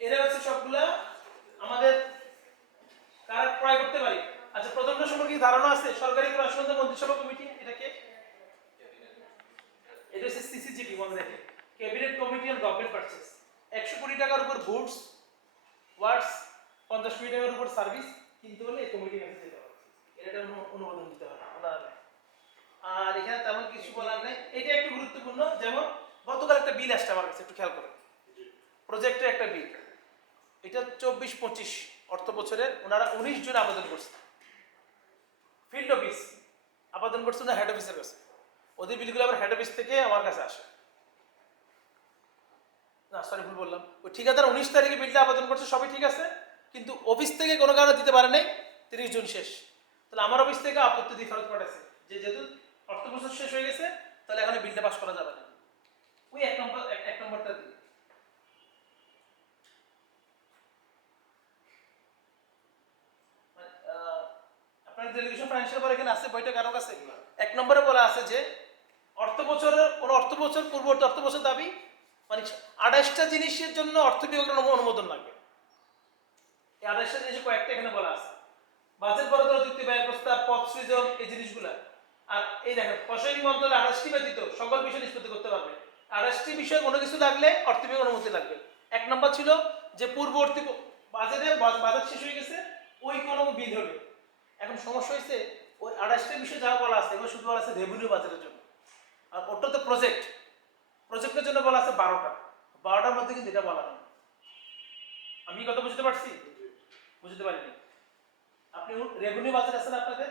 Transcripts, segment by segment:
এরা হচ্ছে সবগুলা আমাদের কারা ক্রয় করতে পারি। আচ্ছা, প্রথমটা সম্পর্কে কি ধারণা আছে? সরকারি ক্রয় সংক্রান্ত মন্ত্রিসভা কমিটি, এটাকে এটা হচ্ছে সিসিজিবি, মনে রাখে, cabinet committee on government purchase. 100 কোটি টাকার উপর গুডস ওয়ার্ডস, 50 কোটি টাকার উপর সার্ভিস কিনতে হলে এই কমিটির কাছে যেতে হবে, এটা অনুমোদন দিতে হবে ওনারা। আর এখানে তেমন কিছু বলার নেই। এটা একটু গুরুত্বপূর্ণ, যেমন গতকাল একটা বিল আসছে আমার কাছে, একটু খেয়াল করেন। প্রজেক্টের একটা বিল, এটা 24-25 অর্থ বছরের ওনারা 19 জন আবেদন করছে। ফিল্ড অফিস আবেদন করছে না হেড অফিসের কাছে, ওদের বিলগুলো আবার হেড অফিস থেকে আমার কাছে আসে। না সরি, ভুল বললাম, ওই ঠিকাদার 19 তারিখে বিলটা আবেদন করছে, সবই ঠিক আছে, কিন্তু অফিস থেকে কোনো কারণে দিতে পারে নাই, 30 জন শেষ। তাহলে আমার অফিস থেকে আপত্তি দিয়ে ফেরত পাঠাচ্ছে যে যেহেতু অর্থ বছর শেষ হয়ে গেছে, তাহলে এখন বিলটা পাস করা যাবে না। ওই এক নম্বরটা দিই। আপনার ডেলিগেশন ফাইন্যান্সিয়াল পর এখানে আছে, বইটা কারো কাছে 1 নম্বরে বলা আছে যে অর্থ বছরের কোন অর্থ বছর পূর্ববর্তী অর্থ বছর দাবি, মানে 28টা জিনিসের জন্য অর্থ বিভাগের অনুমোদন লাগবে। এই 28টা জিনিস কয়েকটা এখানে বলা আছে। বাজেট বরাদ্দ, অতিরিক্ত ব্যয় প্রস্তাব, পদ সৃজন, এই জিনিসগুলা। আর এই দেখেন, প্রশাসনিক মন্ত্রণালয় 28টি ব্যতীত সকল বিষয় নিষ্পত্তি করতে পারবে। 28টি বিষয় কোনো কিছু লাগলে অর্থ বিভাগের অনুমতি লাগবে। 1 নম্বর ছিল যে পূর্ববর্তী বাজেট শেষ হয়ে গেছে, ওই কোনো বিল হবে। এখন সমস্যা হয়েছে, ওই 28টা বিষয় যা বলা আছে এগুলো শুধু বলা আছে রেভিনিউ বাজেটের জন্য, আর ওটা তো প্রজেক্টের জন্য বলা আছে 12টার মধ্যে কিন্তু এটা বলা নেই। আমি কথা বুঝতে পারছি? বুঝতে পারিনি? আপনি রেভিনিউ বাজেট আছে না আপনাদের,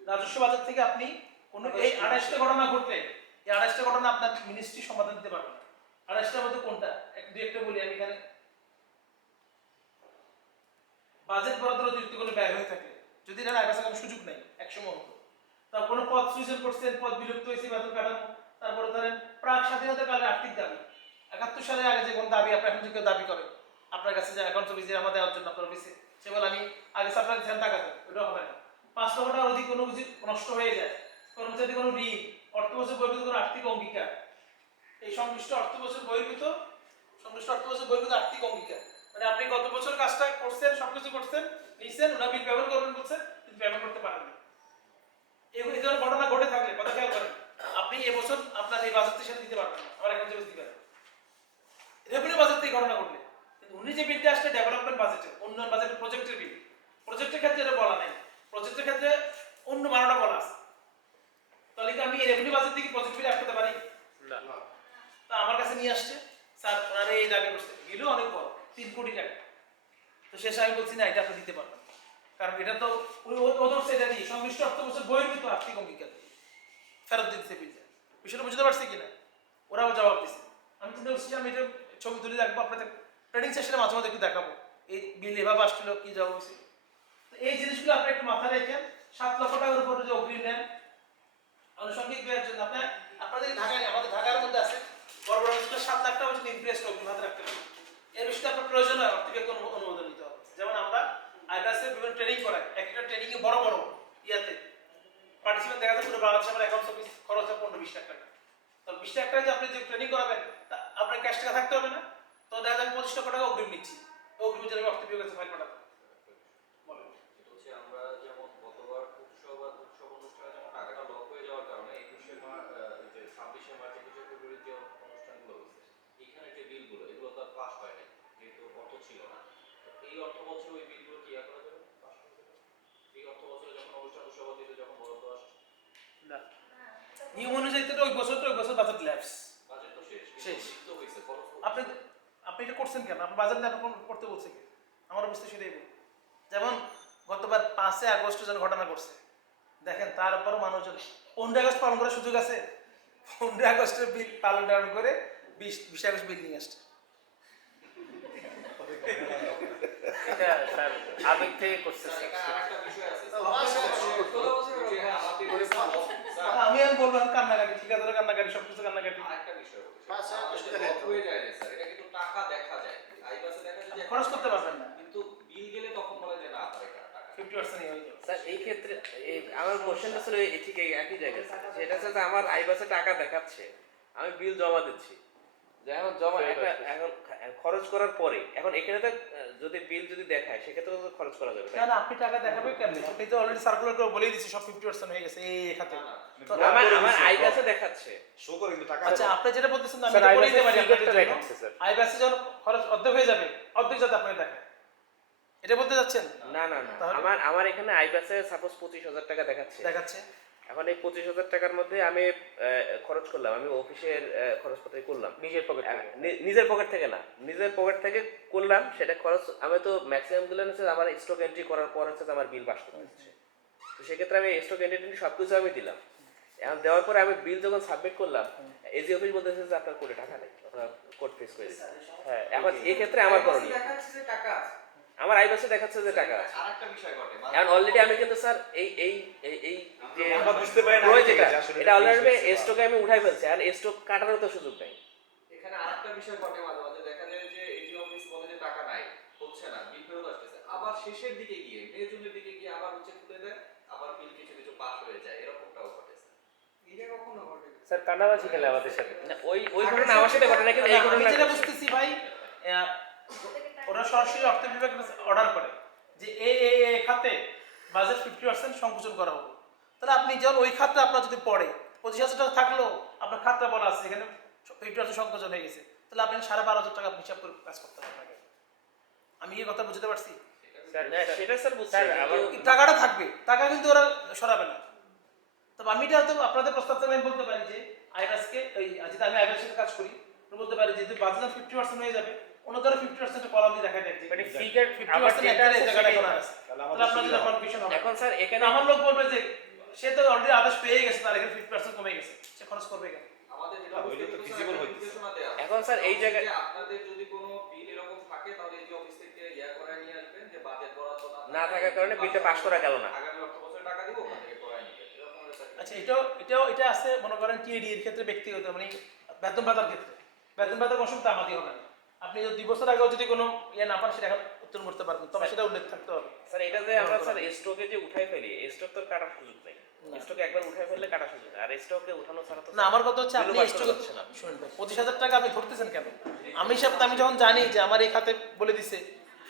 রাজস্ব বাজেট থেকে আপনি কোনো এই 28টা ঘটনা ঘটলে, এই 28টা ঘটনা আপনার মিনিস্ট্রি সমাধান দিতে পারবে না। 28টার মধ্যে কোনটা একটা বলি আমি এখানে। বাজেট বরাদ্দের অতিরিক্ত কোনো ব্যয় হয়ে থাকে, যদি এটা আগে কোনো সুযোগ নেই, 100 মতো, তার কোনো পদ সৃজন করছেন, পদ বিলুপ্ত হয়েছে, বেতন কাঠামো, তারপরে ধরেন প্রাক স্বাধীনতা কালের আর্থিক দাবি, 71 সালের আগে যে কোনো দাবি আপনি এখন যদি কেউ দাবি করে আপনার কাছে, যে অ্যাকাউন্ট অফিসে আমার দেওয়ার জন্য আপনার অফিসে, সে বলে আমি আগে সাপ্লাই দিচ্ছেন টাকা দেন, ওটা হবে না। 5 লক্ষ টাকার অধিক কোনো কিছু নষ্ট হয়ে যায়, কর্মচারী কোনো ঋণ, অর্থ বছর বহির্ভূত কোনো আর্থিক অঙ্গীকার, এই সংশ্লিষ্ট অর্থ বছর বহির্ভূত আর্থিক অঙ্গীকার, মানে আপনি গত বছর কাজটা করছেন, সবকিছু করছেন, নিছেন, ওনা বিল পেমেন্ট করবেন বলছেন, কিন্তু পেমেন্ট করতে পারেন না। এই ধরনের ঘটনা ঘটে থাকলে কথা খেয়াল করেন, আপনি এবছর আপনার এই বাজেটের সাথে দিতে পারবেন না, আবার এখন যে দিতে পারেন রেভিনিউ বাজেট থেকে ঘটনা ঘটলে। কিন্তু উনি যে বিলটা আসলে ডেভেলপমেন্ট বাজেটে, উন্নয়ন বাজেটের প্রজেক্টের বিল, প্রজেক্টের ক্ষেত্রে এটা বলা নাই, প্রজেক্টের ক্ষেত্রে অন্য 12টা বলা আছে। তাহলে কি আমি এই রেভিনিউ বাজেট থেকে প্রজেক্ট বিল আসতে পারি না? তা আমার কাছে নিয়ে আসছে, স্যার ওনারা এই দাবি করছে, বিলও অনেক বড়, 3 কোটি টাকা। তো শেষে আমি বলছি না, এটা আপনি দিতে পারবেন, কারণ এটা তো ওদের সেটা দিয়ে সংশ্লিষ্ট অর্থ বছর বহির্ভূত আর্থিক অঙ্গীকার ফেরত দিচ্ছে বিলটা। বিষয়টা বুঝতে পারছি কিনা? ওরাও জবাব দিচ্ছে। আমি চিন্তা করছি আমি এটা ছবি তুলে রাখবো, আপনাদের ট্রেনিং সেশনে মাঝে মাঝে একটু দেখাবো এই বিল এভাবে আসছিল, কি জবাব হয়েছে। তো এই জিনিসগুলো আপনি একটু মাথায় রেখেন। 7 লক্ষ টাকার উপরে যে অগ্রিম নেন আনুষঙ্গিক ব্যয়ের জন্য, আপনাদের ঢাকায়, আমাদের ঢাকার মধ্যে আছে বড় বড় 7 লাখ টাকা পর্যন্ত ইন্টারেস্ট অগ্রিম হাতে রাখতে হবে। এর বিষয়ে আপনার প্রয়োজন হয় অর্থ বিভাগ অনুমোদন নিতে হবে। যেমন আমরা আইডাসে বিভিন্ন ট্রেনিং করাই, একটা ট্রেনিং এ বড় বড় ইয়াতে পার্টিসিপেন্ট দেখা যায় পুরো বাংলাদেশে আমার অ্যাকাউন্ট অফিস খরচ হয় 15-20 লাখ টাকা। তো 20 লাখ টাকা যে আপনি যে ট্রেনিং করাবেন, আপনার ক্যাশ টাকা থাকতে হবে না, তো দেখা যায় 25 লক্ষ টাকা অগ্রিম নিচ্ছি, অগ্রিম জন্য অর্থ বিভাগের কাছে ফাইল পাঠাতে হবে। বলেন। এটা হচ্ছে আমরা যেমন গতবার উৎসব অনুষ্ঠানে যেমন টাকাটা লক হয়ে যাওয়ার কারণে 21শে মার্চ, যে 26শে মার্চ 21শে ফেব্রুয়ারি যে অনুষ্ঠানগুলো হয়েছে, এখানে যে বিলগুলো এগুলো তো পাস হয় নাই, যেহেতু অর্থ ছিল না। এই অর্থ বছরে ওই বিলগুলো কি করা যাবে, পাস করা যাবে? এই অর্থ বছরে যখন অনুষ্ঠান সভাপতিতে যখন বরাদ্দ আসছে না, নিয়ম অনুযায়ী তো ওই বছর বাজেট ল্যাপস, বাজেট তো শেষ তো হয়েছে, খরচ আপনি আপনি এটা করছেন কেন? আপনি বাজেট না করতে বলছে কি? আমার অবস্থা সেটাই বলি। যেমন গতবার 5 আগস্ট যেন ঘটনা করছে, দেখেন তারপরও মানুষজন 15 আগস্ট পালন করার সুযোগ আছে, 15 আগস্টের বিল পালন টালন করে 20 আগস্ট বিল নিয়ে আসছে। এটা স্যার আবেগ থেকে করছে। আরেকটা বিষয় আছে আমি আর বলবো কান্নাকাটি, ঠিক আছে কান্নাকাটি, সবকিছু কান্নাকাটি। আরেকটা বিষয় হয়ে যায় স্যার, এটা কিন্তু টাকা দেখা যায়, আইবাসে দেখা যায় যে খরচ করতে পারবেন না, কিন্তু বিল গেলে তখন বলে যে না আপনার টাকা 50% হয়ে যাবে। স্যার এই ক্ষেত্রে আমার কোশ্চেনটা ছিল ঠিক একই জায়গায়, সেটা হচ্ছে যে আমার আইবাসে টাকা দেখাচ্ছে, আমি বিল জমা দিচ্ছি, যে এখন জমা একটা এখন খরচ করার পরে এখন এখানে তো যদি বিল যদি দেখায় সেক্ষেত্রে তো খরচ করা যাবে না না আপনি টাকা দেখাবে কেমনে? আপনি তো অলরেডি সার্কুলার করে বলেই দিয়েছি সব 50% হয়ে গেছে এই খাতে। তো আমার আই কাছে দেখাচ্ছে। শো করে কিন্তু টাকা আচ্ছা আপনি যেটা বলতেছেন আমি স্যার তো আই বলে দিতে পারি বাসের আপনাদের টিকিটটা জন্য। দেখাচ্ছে স্যার। আই বাসে যখন খরচ অর্ধেক হয়ে যাবে, অর্ধেক যাতে আপনাকে দেখায়। এটা বলতে যাচ্ছেন? না না না তাহলে? আমার এখানে আই বাসে সাপোজ 25,000 টাকা দেখাচ্ছে। দেখাচ্ছে। এখন এই 25,000 টাকার মধ্যে আমি খরচ করলাম, আমি অফিসের খরচপত্র করলাম নিজের পকেট থেকে। নিজের পকেট থেকে না, নিজের পকেট থেকে করলাম সেটা খরচ। আমি তো ম্যাক্সিমাম গুলো হচ্ছে আমার স্টক এন্ট্রি করার পর হচ্ছে আমার বিল পাস করতে হচ্ছে। তো সেক্ষেত্রে আমি স্টক এন্ট্রি সব কিছু আমি দিলাম। এখন দেওয়ার পরে আমি বিল যখন সাবমিট করলাম, এজি অফিস বলতেছে যে আপনার কোটে টাকা নেই, আপনার কোড ফেস করে দিচ্ছে। হ্যাঁ এখন এই ক্ষেত্রে আমার করণীয়, দেখাচ্ছে যে টাকা আছে। আমার আই বাসে দেখাচ্ছে যে টাকা আছে। আরেকটা বিষয় ঘটে, এখন অলরেডি আমি কিন্তু স্যার এই এই এই এই যে আমরা বুঝতে পারি না রয়ে আগে যেটা যে আসলে এটা অলরেডি ফিক্স হয়েছে। স্টকে আমি উঠাই ফেলছি, আর স্টক কাটারও তো সুযোগ নেই। এখানে আরেকটা বিষয় ঘটে, মাঝে মাঝে দেখা যায় যে এজি অফিস বলে যে টাকা নাই, হচ্ছে না, বিল ফেরত আসতেছে, আবার শেষের দিকে গিয়ে মে জুনের দিকে গিয়ে আবার হচ্ছে খুলে দেয়, আবার বিল কিছু কিছু পাস হয়ে যায়, এরকমটাও ঘটে। এটা কখনো ঘটে? স্যার কানাবাজি খেলে আমাদের সাথে। না, ওই ঘটনা আমার সাথে ঘটে না, কিন্তু এই আমি ঘটনা যেটা বুঝতেছি ভাই, ওরা সরাসরি অর্থ বিভাগের অর্ডার করে যে এই খাতে বাজেট 50% সংকোচন করা হবে। তাহলে আপনি যখন ওই খাতটা আপনার যদি পড়ে 25,000 টাকা থাকলেও আপনার খাতটা বলা আছে এখানে 50% সংকোচন হয়ে গেছে, তাহলে আপনি 12,500 টাকা আপনি হিসাব করে কাজ করতে হবে আপনাকে। আমি এই কথা বুঝতে পারছি? স্যার না, সেটা স্যার বুঝছি, স্যার, কিন্তু আমার- টাকাটা থাকবে, টাকা কিন্তু ওরা সরাবে না। তবে আমি এটা তো আপনাদের প্রস্তাবটা আমি বলতে পারি যে আইবাসকে এই যেটা আমি আইবাসের সাথে কাজ করি বলতে পারি যে বাজেট 50% হয়ে যাবে, অন্যদের 50% কলাম দিয়ে দেখা যায় মানে ফিগার 50% আমার যেটা আছে জায়গাটা সেটাই করা না। আছে। তাহলে তাহলে আপনার জন্য কনফিউশন হবে। এখন স্যার এখানে কিন্তু আমার লোক বলবে যে সে তো অলরেডি আদেশ পেয়ে গেছে, তার এখানে 50% কমে গেছে, সে খরচ করবে কেন? আমাদের যেটা না, ওইটা তো বুঝতে feasible একটা হইতেছে। নির্দেশনা দেয়া আছে। এখন স্যার এই জায়গায় যে আপনাদের যদি কোনো বিল এরকম থাকে তাহলে এজি অফিস থেকে করায় নিয়ে আসবেন যে বাজেট বরাদ্দ না থাকার কারণে বিলটা পাস করা গেল না। আগামী অর্থ বছরে টাকা দিব, ওখান থেকে করায় নিবেন, এরকম একটা আচ্ছা এটা আছে মনে করেন টিএডি এর ক্ষেত্রে ব্যক্তিগত, মানে বেতন ভাতার ক্ষেত্রে বেতন ভাতার কোনো সুবিধা আমাদের হবে না। আপনি যদি 2 বছর আগেও যদি কোনো না পান সেটা এখন উত্তোলন করতে পারবেন, তবে সেটা উল্লেখ থাকতে হবে। স্যার এটা যে আমরা স্যার স্টকে যে উঠাই ফেলি, স্টক তো কাটার সুযোগ নেই। স্টকে একবার উঠাই ফেললে কাটার সুযোগ নেই, আর স্টকে উঠানো ছাড়া তো না আমার কথা হচ্ছে আপনি বিলও পাস করা স্টক যাচ্ছে না। শুনুন ভাই, 25,000 টাকা আপনি ধরতেছেন কেন? আমি যখন জানি যে আমার এই খাতে বলে দিছে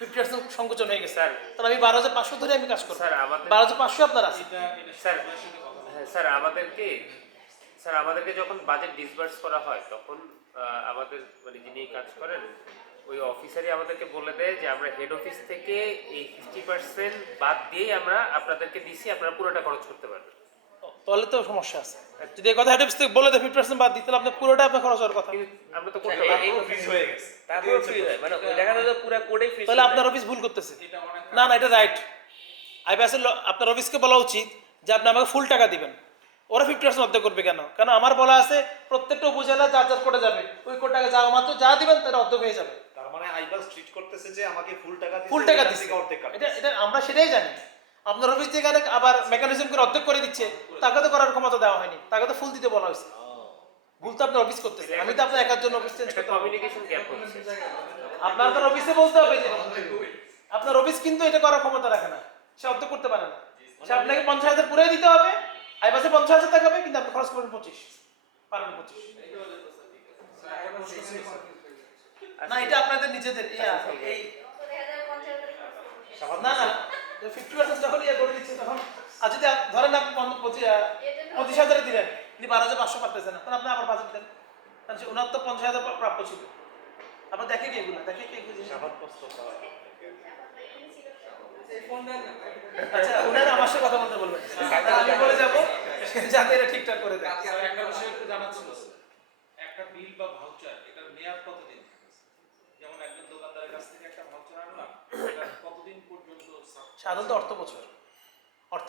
50% সংকোচন হয়ে গেছে, স্যার তাহলে আমি 12,500 ধরে আমি কাজ করব। স্যার আমাদের 12,500 আপনার আছে। স্যার হ্যাঁ স্যার আমাদেরকে যখন বাজেট ডিসবার্স করা হয় তখন আমাদের মানে যিনি কাজ করেন ওই অফিসারই আমাদেরকে বলে দেয় যে আমরা হেড অফিস থেকে এই 50% বাদ দিয়েই আমরা আপনাদেরকে দিছি, আপনারা পুরোটা খরচ করতে পারবেন। তাহলে তো সমস্যা আছে। যদি এই কথা হেড অফিস থেকে বলে দেয় 50% বাদ দিতে, তাহলে আপনি পুরোটা আপনার খরচ হওয়ার কথা। কিন্তু আমরা তো করতে এই- পারি। এই- ফ্রিজ হয়ে গেছে। তারপরে ফ্রি হয়, মানে দেখা যায় যে পুরো কোডেই ফ্রি। তাহলে আপনার অফিস ভুল করতেছে। না না এটা রাইট। আইপিএসের আপনার অফিসকে বলা উচিত যে আপনি আমাকে ফুল টাকা দিবেন। ওরা 50% অর্ধেক করবে কেন? কারণ আমার বলা আছে প্রত্যেকটা উপজেলা যার যার কোডে যাবে, ওই কোড টাকা যাওয়া মাত্র যা দিবেন তারা অর্ধেক হয়ে যাবে। তার মানে আইবাস ট্রিট করতেছে যে আমাকে ফুল টাকা দিতে, ফুল টাকা এখান দিচ্ছে, থেকে অর্ধেক কাটবে। এটা আমরা সেটাই জানি। আপনার অফিস যেখানে আবার মেকানিজম করে অর্ধেক করে দিচ্ছে, তাকে তো করার ক্ষমতা দেওয়া হয়নি, তাকে তো ফুল দিতে বলা হয়েছে। ভুল তো আপনার অফিস করতেছে, আমি তো আপনার একার জন্য অফিস চেঞ্জ একটা করতে হবে। কমিউনিকেশন গ্যাপ হচ্ছে। আপনার তো অফিসে বলতে হবে যে আপনার অফিস কিন্তু এটা করার ক্ষমতা রাখে না, সে অর্ধেক করতে পারে না। সে আপনাকে 50,000 পুরাই দিতে হবে, আইবাসে 50,000 টাকা হবে, কিন্তু আপনি খরচ করবেন 25, পারবেন 25। না এটা আপনাদের নিজেদের এই না না 50% যখন করে দিচ্ছে তখন, আর যদি ধরেন আপনি 25,000 দিলেন, কিন্তু 12,500 পারতেছেন না, তখন আপনি আবার বাজেট দেন, কারণ সে ওনার তো 50,000 প্রাপ্য ছিল। আপনার দেখে কি এগুলো দেখে কি এগুলো জিনিস? আচ্ছা ওনারা আমার সাথে কথা বলতে বলবেন, তাহলে আমি বলে যাবো যাতে এটা ঠিকঠাক করে দেয়। স্যার, একটা বিষয় একটু জানার ছিল স্যার। একটা বিল বা ভাউচার এটার মেয়াদ কতদিন থাকে? যেমন একজন দোকানদারের কাছ থেকে একটা ভাউচার আনলাম, এটা কতদিন পর্যন্ত সাধারণত অর্থ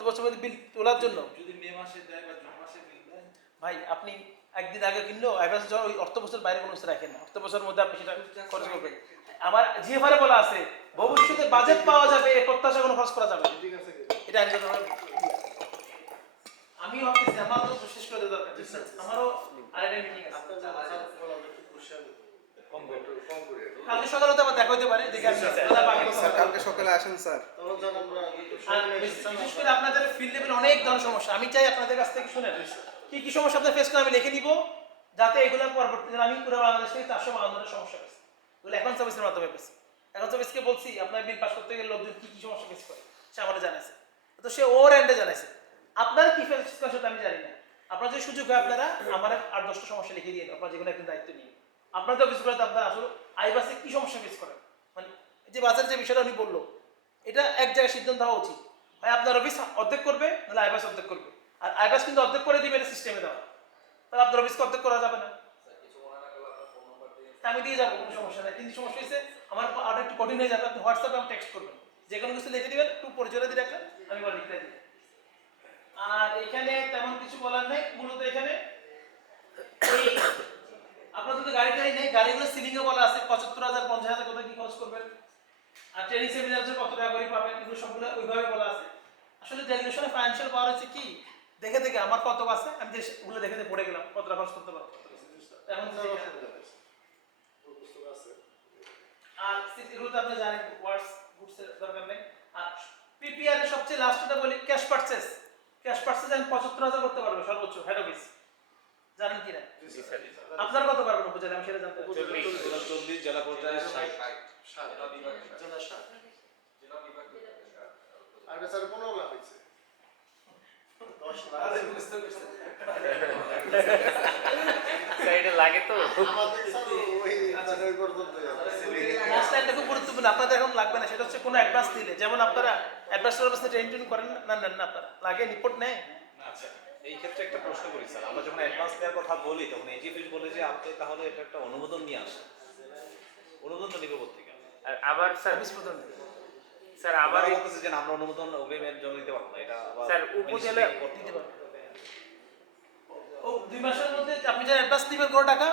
বছর মধ্যে বিল তোলার জন্য যদি মে মাসে দেয় বা জুন মাসে বিল দেয়? ভাই আপনি একদিন আগে কিনলেও অ্যাডভান্স যখন ওই অর্থ বছর বাইরে কোনো কিছু রাখেন না, অর্থ বছরের মধ্যে আপনি সেটা খরচ করবেন। আমার জিএফআরে বলা আছে ভবিষ্যতে বাজেট পাওয়া যাবে এই প্রত্যাশা কোনো খরচ করা যাবে না। এটা আইনগতভাবে আমি ভাবতেছি আমার তো শেষ করে দেওয়া দরকার, আমারও আরেকটা মিটিং আছে। কালকে সকালে তো আবার দেখা হইতে পারে, দেখে আসি তাহলে বাকি কথা স্যার হবে। কালকে সকালে আসেন স্যার। আর বিশেষ করে আপনাদের ফিল্ড লেভেল অনেক ধরনের সমস্যা, আমি চাই আপনাদের কাছ থেকে শুনেন কি কি সমস্যা আপনার ফেস করে, আমি লিখে দিব যাতে এগুলো পরবর্তীতে আমি পুরো বাংলাদেশে 452 সমস্যা আছে ওগুলো অ্যাকাউন্ট সার্ভিসের মাধ্যমে পেয়েছে। অ্যাকাউন্ট সার্ভিসকে বলছি আপনার বিল পাস করতে গেলে লোকজন কি কি সমস্যা ফেস করে, সে আমাদের জানাইছে। তো সে ওর এন্ডে জানাইছে, আপনার কি ফেস করে সেটা আমি জানি না। আপনার যে সুযোগ হয় আপনারা আমার 8-10টা সমস্যা লিখে দিয়ে আপনার যেগুলো একদিন দায়িত্ব নিয়ে আপনার তো অফিস করে আপনার আসলে আইবাসে কি সমস্যা ফেস করেন, মানে যে বাজার যে বিষয়টা উনি বললো এটা এক জায়গায় সিদ্ধান্ত হওয়া উচিত। হয় আপনার অফিস অর্ধেক করবে, নাহলে আইবাস অর্ধেক করবে। আর আইবাস কিন্তু অর্ধেক করে দিবে এটা সিস্টেমে দেওয়া, তাহলে আপনার অফিসকে অর্ধেক করা যাবে না। কিছু মনে না করলে আপনার ফোন নাম্বার দিয়ে তা আমি দিয়ে যাবো, কোনো সমস্যা নেই। কিন্তু সমস্যা হয়েছে আমার আরো একটু কঠিন হয়ে যাবে, আপনি হোয়াটসঅ্যাপে আমি টেক্সট করবেন, যে কোনো কিছু লিখে দিবেন, একটু পরিচয় দিয়ে রাখবেন, আমি বলে লিখে দিই। আর এখানে তেমন কিছু বলার নেই, মূলত এখানে এই আপনার যদি গাড়িটাই নেই, গাড়িগুলো সিলিংয়ে বলা আছে 75,000 50,000 কত কি খরচ করবেন, আর ট্রেনিং সেমিনার কত টাকা করে পাবেন, এগুলো সবগুলো ওইভাবে বলা আছে। আসলে ডেলিগেশনে ফাইন্যান্সিয়াল পাওয়ার হচ্ছে কি, দেখে দেখে আমার কত আছে আমি ওগুলো দেখে দেখে পড়ে গেলাম কত টাকা খরচ করতে পারবো। এখন আর এগুলোতে আপনি জানেন ওয়ার্ডস গুডসের দরকার নেই। আর পিপিআর এর সবচেয়ে লাস্টটা বলি ক্যাশ পারচেজ। ক্যাশ পারচেজ আমি 75,000 করতে পারবো সর্বোচ্চ হেড অফিস, জানেন কি না? জি স্যার। আপনার কত পারবেন উপজেলা, আমি সেটা জানতে চাই। 40 জেলা পর্যায়ে 60 জেলা বিভাগ জেলা 60 জেলা বিভাগ আর বেচারা 15 লাখ হয়েছে 10 লাখ স্যার এটা লাগে তো। আমাদের স্যার ওই জায়গায় পর্যন্ত লাস্ট লাইনটা খুব গুরুত্বপূর্ণ, আপনাদের এখন লাগবে না, সেটা হচ্ছে কোনো অ্যাডভান্স দিলে, যেমন আপনারা অ্যাডভান্স সার্ভিসে ট্রেনিং করেন না, নেন না আপনারা, লাগে রিপোর্ট নেয়। আচ্ছা, এই ক্ষেত্রে একটা প্রশ্ন করি স্যার, আমরা যখন অ্যাডভান্স দেওয়ার কথা বলি তখন এজিএফএস বলে যে আপনি তাহলে এটা একটা অনুমোদন নিয়ে আসেন। অনুমোদন তো নিবে কোথেকে? আর আমার স্যার অফিস প্রধান স্যার আমার আমার বলতেছে যে আমরা অনুমোদন অগ্রিমের জন্য দিতে পারবো না, এটা আবার স্যার, উপজেলা ministry করতে দিতে হবে। পারবে। ও 2 মাসের মধ্যে আপনি যা অ্যাডভান্স দিবেন কোনো টাকা,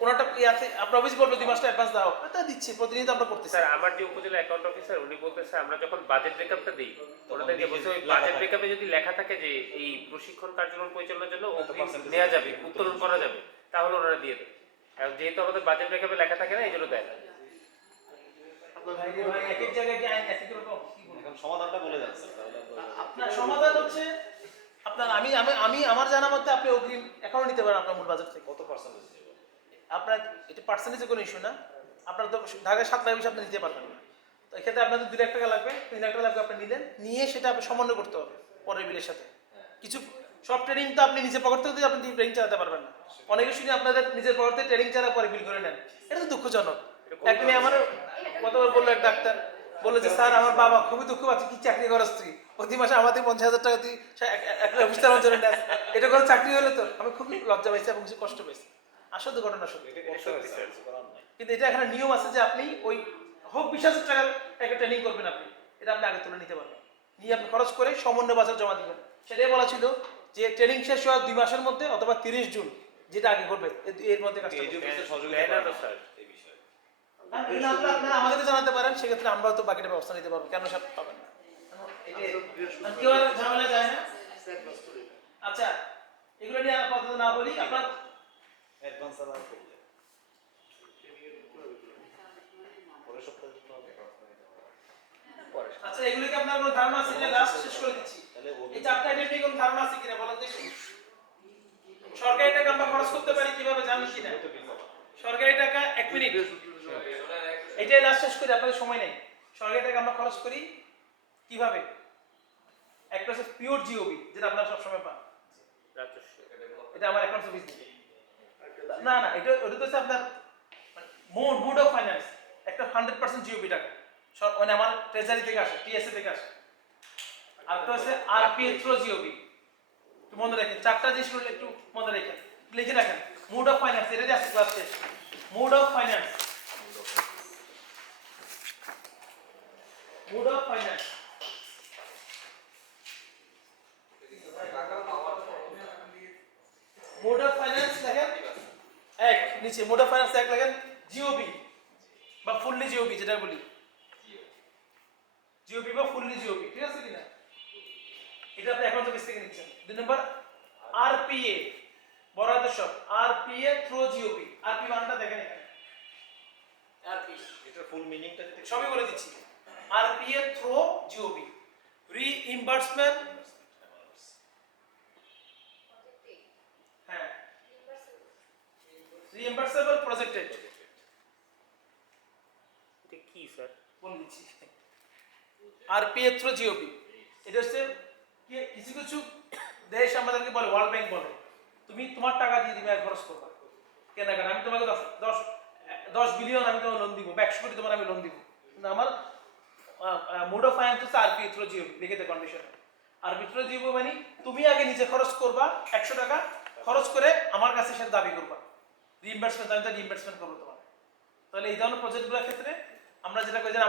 কোনোটা আছে আপনার অফিস বলবে 2 মাসটা অ্যাডভান্স দাও, তা দিচ্ছি, প্রতিনিয়ত আমরা করতেছি। স্যার আমার যে উপজেলা অ্যাকাউন্ট অফিসার উনি বলতেছে আমরা যখন বাজেট ব্রেকআপটা দিই ওনাদেরকে বলছে ওই লেখা বাজেট থাকে। ব্রেকআপে যদি লেখা থাকে যে এই প্রশিক্ষণ কার্যক্রম পরিচালনার জন্য এত অগ্রিম percentage নেওয়া যাবে, উত্তোলন উত্তোলন করা যাবে, তাহলে ওনারা দিয়ে দেবে। এখন যেহেতু আমাদের বাজেট ব্রেকআপে লেখা থাকে না এই জন্য দেয় না। ভাই রে ভাই, এক এক জায়গায় কি আইন এক এক রকম, কি বলবো? এখন সমাধানটা বলে যান স্যার, তাহলে আমরা- আপনার সমাধান হচ্ছে আপনার আমি আমি আমি আমার জানা মতে আপনি অগ্রিম এখনো নিতে পারেন আপনার মূল বাজেট থেকে। কত পার্সেন্টেজ দেব? আপনার এটা পার্সেন্টেজে কোনো ইস্যু না, আপনার তো ঢাকায় 7 লাখ আপনি নিতে পারবেন না। তো এক্ষেত্রে আপনাদের 2 লাখ টাকা লাগবে, 3 লাখ টাকা লাগবে, আপনি নিলেন, নিয়ে সেটা আপনি সমন্বয় করতে হবে পরের বিলের সাথে। কিছু সব ট্রেনিং তো আপনি নিজে পকেট থেকে দিয়ে আপনি ট্রেনিং চালাতে পারবেন না। অনেকে শুনে আপনাদের নিজের পকেট থেকে ট্রেনিং চালা পরে বিল করে নেন, এটা তো দুঃখজনক। একদিন আমার কতবার বললো এক ডাক্তার, বললো যে স্যার আমার বাবা খুবই দুঃখ পাচ্ছে, কি চাকরি করছ তুই, প্রতি মাসে আমাদের 50,000 টাকা তুই একটা অফিসার অঞ্চলে নেন, এটা করে চাকরি হলে তো। আমি খুবই লজ্জা পাইছি এবং কিছু কষ্ট পাইছি, আসলে ঘটনা সত্যি। এটা করতে হবে স্যার, কিছু করার নাই। কিন্তু এটা এখানে নিয়ম আছে যে আপনি ওই হোক 20,000 টাকার একটা ট্রেনিং করবেন, আপনি এটা আপনি আগে তুলে নিতে পারবেন, নিয়ে আপনি খরচ করে সমন্বয় বাজার জমা দিবেন। সেটাই বলা ছিল যে ট্রেনিং শেষ হওয়ার 2 মাসের মধ্যে অথবা 30 জুন যেটা আগে করবে এর মধ্যে কাজটা করবে। এজিএফএস সহযোগিতা দেয় না করে তো না স্যার। এই বিষয়ে। আপনারা আমাদেরকে জানাতে পারেন, সেক্ষেত্রে আমরাও তো বাকিটা ব্যবস্থা নিতে পারবো, কেন সব পাবেন না। কেউ আর ঝামেলা যায় না। আচ্ছা, এগুলো নিয়ে আপাতত না বলি, আপনার অ্যাডভান্স আলাদা করলে পরের সপ্তাহে দিতে হবে। আচ্ছা এগুলো কি আপনার কোনো ধারণা আছে কিনা, লাস্ট শেষ করে দিচ্ছি। তাহলে এই 4টা আইটেম নিয়ে কোনো ধারণা আছে কিনা বলেন দেখি। সরকারি টাকা আমরা খরচ করতে পারি কিভাবে জানেন কিনা? সরকারি টাকা 1 মিনিট, এটাই লাস্ট শেষ করি, আপনাদের সময় নেই। সরকারি টাকা আমরা খরচ করি কিভাবে? একটা হচ্ছে পিওর জিওবি, যেটা আপনারা সবসময় পান, রাজস্ব এটা আমার অ্যাকাউন্ট সার্ভিস দিবে। না না, এটা ওটা তো হচ্ছে আপনার মোড অফ ফাইন্যান্স, একটা 100% জিওবি টাকা মানে আমার ট্রেজারি থেকে আসে, টিএসএ থেকে আসে। আর একটা হচ্ছে আরপিএ থ্রো জিওবি, একটু মনে রাখেন, 4টা জিনিস করলে একটু মনে রাখেন, লিখে রাখেন। মোড অফ ফাইন্যান্স, এটা যে আছে ক্লাস শেষ, mode of finance, mode of finance. Mode of finance লেখেন এক, নিচে মোড অফ ফাইন্যান্স এক লেখেন, জিওবি বা ফুললি জিওবি যেটা বলি, জিওবি বা ফুললি জিওবি, ঠিক আছে কিনা? এটা আপনি অ্যাকাউন্ট সার্ভিস থেকে নিচ্ছেন। 2 নম্বর আরপিএ, বড় হাতের সব, আরপিএ থ্রো জিওবি। আরপি মানটা দেখেন এখানে, আরপি এটার ফুল মিনিংটা যদি সবই বলে দিচ্ছি। আরপিএ থ্রো জিওবি, রিইম্বার্সমেন্ট, হ্যাঁ, রিইম্বার্সেবল প্রজেক্টেড, স্যার বলে দিচ্ছি। আরপিএ থ্রু জিওপি, এটা হচ্ছে কিছু কিছু দেশ আমাদেরকে বলে, ওয়ার্ল্ড ব্যাংক বলে তুমি তোমার টাকা দিয়ে দিবে আর খরচ করবা কেনাকাটা, আমি তোমাকে 10 বিলিয়ন আমি তোমাকে লোন দিব, 100 কোটি তোমার আমি লোন দিব, কিন্তু আমার মোড অফ ফাইন্যান্স হচ্ছে আরপিএ থ্রু জিওপি, লিখিত কন্ডিশন। আরপিএ থ্রু জিওপি মানে তুমি আগে নিজে খরচ করবা 100 টাকা, খরচ করে আমার কাছে সেটা দাবি করবা রিইম্বার্সমেন্ট, আমি তো রিইম্বার্সমেন্ট করবো তোমার। তাহলে এই ধরনের প্রজেক্টগুলোর ক্ষেত্রে আমরা যেটা করি যে